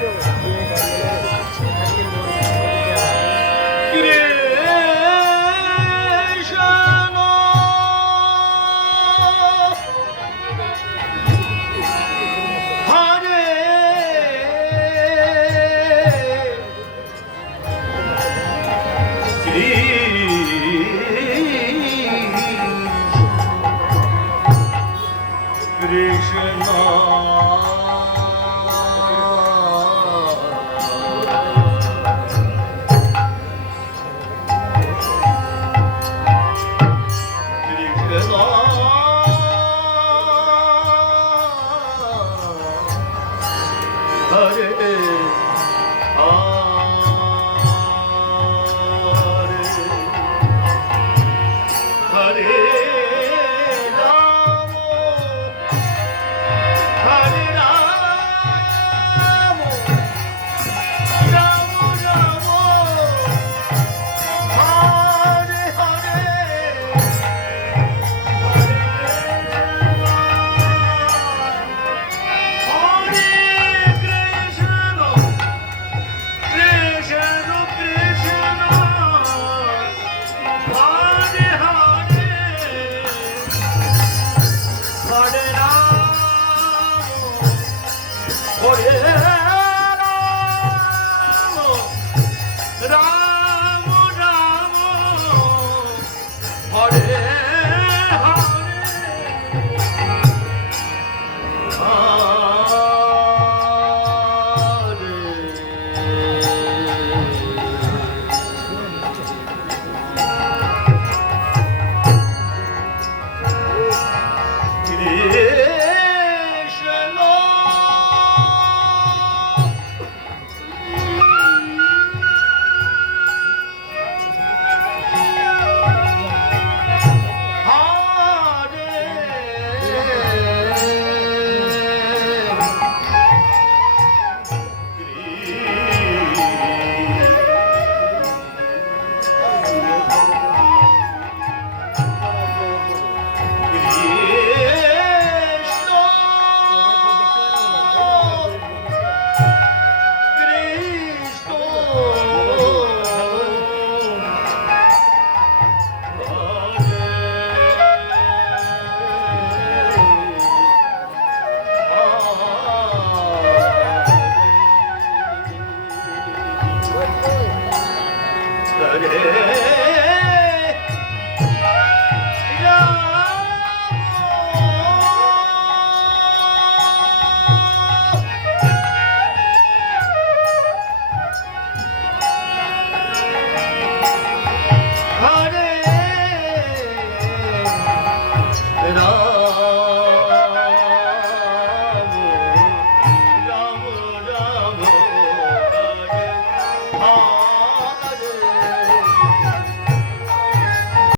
그래 그리시나 하래